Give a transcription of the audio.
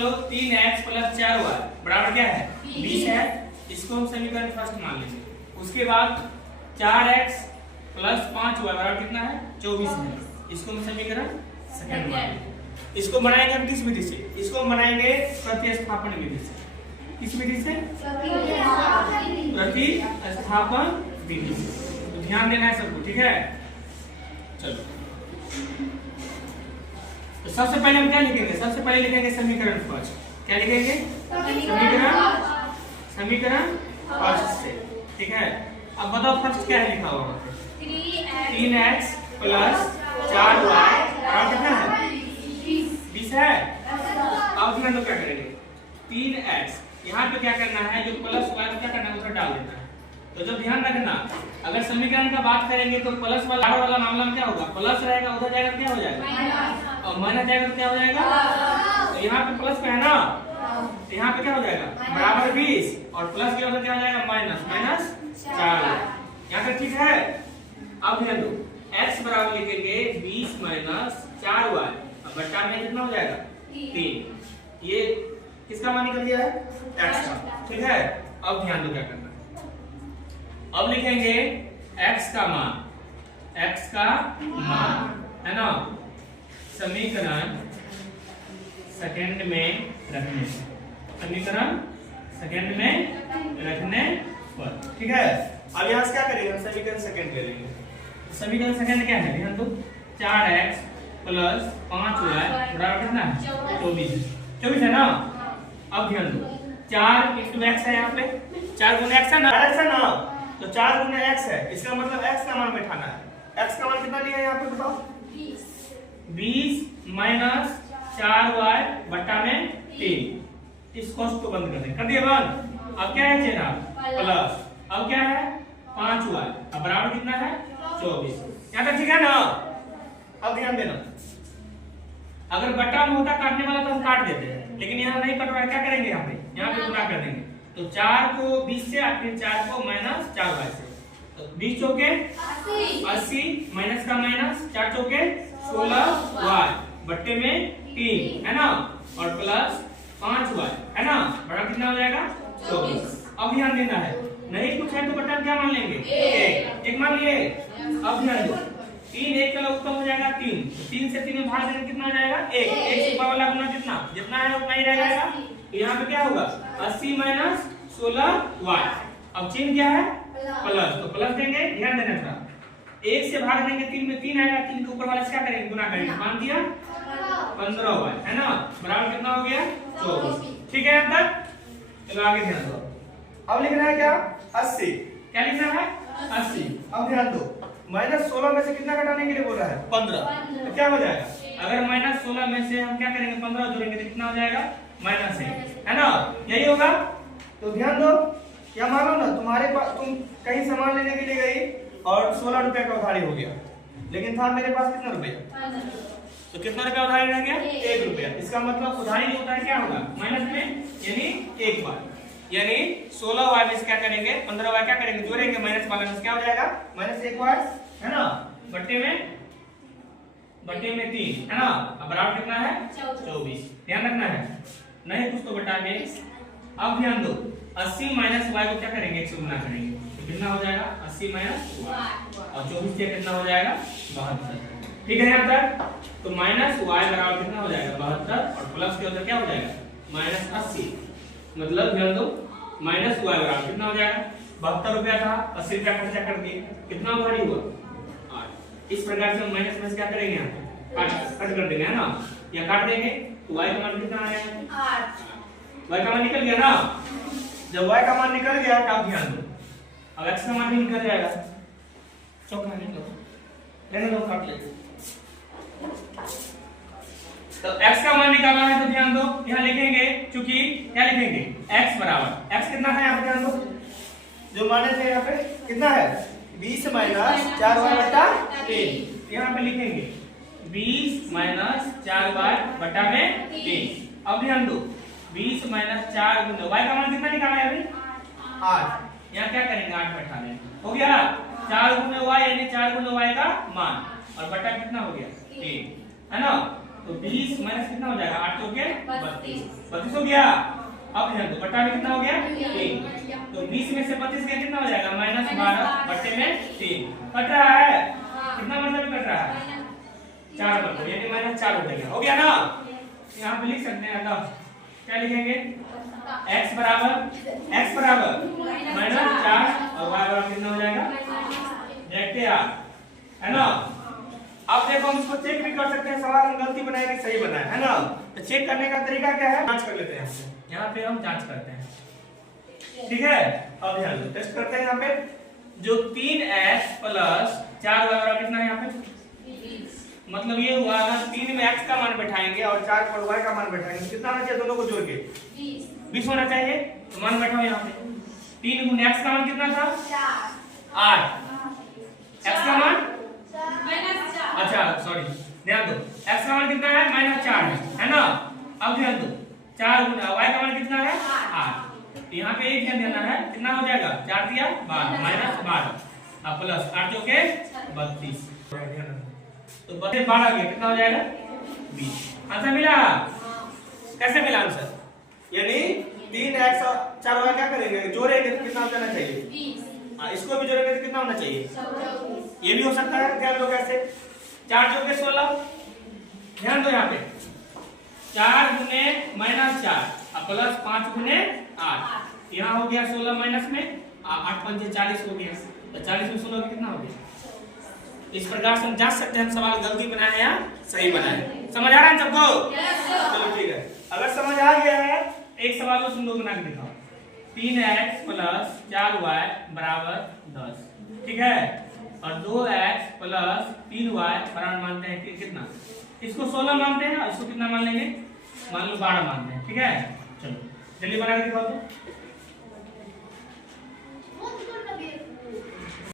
लो 3x plus 4y बराबर क्या है 20 है। इसको हम समीकरण फर्स्ट मान लेंगे। उसके बाद 4x प्लस 5y बराबर कितना है 24 है। इसको हम समीकरण सेकंड मान लेंगे। इसको बनाएंगे हम किस विधि से? इसको हम बनाएंगे प्रतिस्थापन विधि से। किस विधि से? प्रतिस्थापन विधि से। तो ध्यान देना है सबको, ठीक है। चलो तो सबसे पहले हम क्या लिखेंगे? सबसे पहले लिखेंगे समीकरण फर्स्ट। क्या लिखेंगे? समीकरण फर्स्ट से, ठीक है। अब बताओ फर्स्ट क्या है लिखा हुआ? 3x प्लस 4y बराबर कितना है 20 है। अब ध्यान दो क्या करेंगे 3x यहाँ पे क्या करना है, जो प्लस y को क्या करना है उधर डाल देना है। तो जब ध्यान रखना अगर समीकरण का बात करेंगे तो प्लस वाला मामला में क्या होगा, प्लस रहेगा उधर जाएगा क्या हो जाएगा और माइनस जाएगा तो क्या हो जाएगा। तो यहाँ पे प्लस पे है ना, तो यहाँ पे क्या हो जाएगा बराबर 20 और प्लस के उधर क्या हो जाएगा माइनस 4। यहाँ पे ठीक है। अब ध्यान दो x बराबर लिखेंगे 20 माइनस 4y बट्टा में कितना हो जाएगा 3। ये किसका मान निकल गया है x का, ठीक है। अब ध्यान दो क्या करना है, अब लिखेंगे x का मान है ना समीकरण सेकंड में रखने से, समीकरण सेकंड में रखने पर, ठीक है। अब यहाँ से क्या करेंगे हम समीकरण सेकंड ले लेंगे। समीकरण सेकंड क्या है ध्यान दो 4x प्लस 5y बराबर कितना है 24 है ना। अब ध्यान दो 4 इंटू x है, यहाँ पे 4 गुना x है ना, तो 4 गुना x है। इसका मतलब x का मान बैठाना है। x का मान कितना लिया है यहाँ पे बताओ 20 माइनस 4y बट्टा में 3। इस कॉस्ट को बंद कर दें, कर दिया बंद। अब क्या है चेहरा प्लस, अब क्या है 5y अब बराबर कितना है 24। यहाँ तक ठीक है ना। अब ध्यान देना अगर बट्टा में होता काटने वाला तो हम काट देते हैं, लेकिन यहाँ नहीं कट रहा है, क्या करेंगे यहाँ पे गुणा कर देंगे। तो 4 को 20 से और फिर 4 को माइनस 4y से, तो 20 चौके 80 माइनस का माइनस 4 चौके 16y बट्टे में 3 है ना और प्लस 5y है ना बड़ा कितना हो जाएगा 24। अब ध्यान देना है नहीं कुछ है तो बट्टा क्या मान लेंगे एक मान लिए। अब ध्यान दो 3 1 का उत्तर हो जाएगा 3, 3 से 3 में भाग देंगे कितना हो जाएगा 1, 1 से ऊपर वाला गुना जितना है उतना ही रह जाएगा। यहाँ पे क्या होगा 80 माइनस 16y। अब चिन्ह क्या है प्लस, तो प्लस देंगे। ध्यान देना था 1 से भाग देंगे 3 में 3 आएगा, 3 के ऊपर वाले से क्या करेंगे गुना करेंगे, मान दिया 15y है ना बराबर कितना हो गया 24, ठीक है। यहाँ तक चलो आगे ध्यान दो। अब लिखना है क्या 80, क्या लिखना है 80। अब ध्यान दो माइनस 16 में से कितना घटाने के लिए बोल रहा है 15, तो क्या हो जाएगा अगर माइनस 16 में से हम क्या करेंगे 15 जोड़ेंगे तो कितना हो जाएगा माइनस है ना, यही होगा। तो ध्यान दो क्या मानो ना तुम्हारे पास तुम कहीं सामान लेने के लिए गई और 16 रुपए का उधारी हो गया, लेकिन था मेरे पास कितना रुपया, तो कितना रुपया उधारी रह गया 1 रुपया। इसका मतलब उधारी जो होता है क्या होगा माइनस में, यानी एक बार, यानी 16y में से क्या करेंगे 15y क्या करेंगे जोड़ेंगे, माइनस वाला में क्या हो जाएगा माइनस 1y है ना बट्टे में 3 है ना। अब बराबर कितना है 24। ध्यान रखना है नहीं कुछ तो बटा के। अब ध्यान दो 80 माइनस y को क्या करेंगे 1 से गुना करेंगे तो कितना हो जाएगा 80 माइनस y और 24 से कितना हो जाएगा 72, ठीक है। यहाँ तक तो माइनस y बराबर कितना हो जाएगा 72 और प्लस के उधर क्या हो जाएगा माइनस 80, मतलब ध्यान दो माइनस y बराबर कितना हो जाएगा 72 रुपया था, 80 रुपया खर्चा कर दिए, कितना उधारी हुआ 8। इस प्रकार से हम माइनस में क्या करेंगे यहाँ कट कर देंगे है ना, या काट देंगे तो y का मान कितना आएगा 8। y का मान निकल गया ना। जब y का मान निकल गया तो आप ध्यान दो अब x का मान भी निकल जाएगा। चौका लेने दो काट ले। तो x का मान निकालना है तो ध्यान दो यहाँ लिखेंगे, चूंकि क्या लिखेंगे x बराबर x कितना है यहाँ पे ध्यान दो, जो माने थे यहाँ पे कितना है 20 माइनस 4y बटा 3, यहाँ पे लिखेंगे 20 माइनस 4y बटा में 3। अब ध्यान दो 20 माइनस 4 गुना y का मान कितना निकाला है अभी 8, यहाँ क्या करेंगे 8 बैठा लेंगे, हो गया 4 गुना y यानी 4 गुना y का मान और बटा कितना हो गया 3 है ना। तो 20 माइनस कितना हो जाएगा 8 के 32 हो गया। अब ध्यान दो बट्टा में कितना हो गया 3, तो 20 में से 32 गया कितना हो जाएगा -12 बट्टे में 3 कट रहा है। कितना मतलब कट रहा है 4 मतलब यानी -4 हो गया ना। यहाँ पे लिख सकते हैं ना क्या लिखेंगे x बराबर -4 और y बराबर कितना हो जाएगा देखते है ना। अब देखो हम इसको चेक भी कर सकते हैं सवाल हम गलती बनाए कि सही बनाए है ना। तो चेक करने का तरीका क्या है जांच कर लेते हैं यहाँ पे हम जांच करते हैं ठीक है। अब ध्यान दो टेस्ट करते हैं यहाँ पे जो 3x प्लस 4y बराबर कितना है यहाँ पे मतलब ये हुआ अगर 3 में x का मान बैठाएंगे और 4 पर y का मान बैठाएंगे कितना होना चाहिए दोनों को जोड़ के 20 होना चाहिए। तो मान बैठाओ यहाँ पे 3 गुना x का मान कितना था 8 x का मान अच्छा सॉरी ध्यान दो x का मान कितना है -4 है ना। अब ध्यान दो 4 गुना y का मान कितना है 8 यहाँ पे एक ध्यान देना है कितना हो जाएगा 4 दिया 12 -12 प्लस 8 जो के 32 तो 12 गया कितना हो जाएगा 20 आंसर मिला। कैसे मिला आंसर यानी 3x और 4y क्या करेंगे जोड़ेंगे तो कितना हो जाना चाहिए 20 इसको भी जोड़ेंगे तो कितना होना चाहिए ये भी हो सकता है। ध्यान दो कैसे 4 जोड़ के 16 ध्यान दो यहाँ पे 4 गुने -4 प्लस 5 गुने 8 यहाँ हो गया 16 माइनस में 8 पंचे 40 हो गया तो 40 में 16 कितना हो गया। इस प्रकार से हम जांच सकते हैं हम सवाल गलती बनाए या सही बनाए। समझ आ रहा है सबको चलो ठीक है। अगर समझ आ गया है एक सवाल और तुम लोग बना के दिखाओ 3x प्लस 4y बराबर 10 ठीक है और 2x प्लस 3y बराबर मानते हैं कि कितना इसको 16 मानते हैं और इसको कितना मान लेंगे मान लो 12 मानते हैं ठीक है। चलो जल्दी बना के दिखाओ तो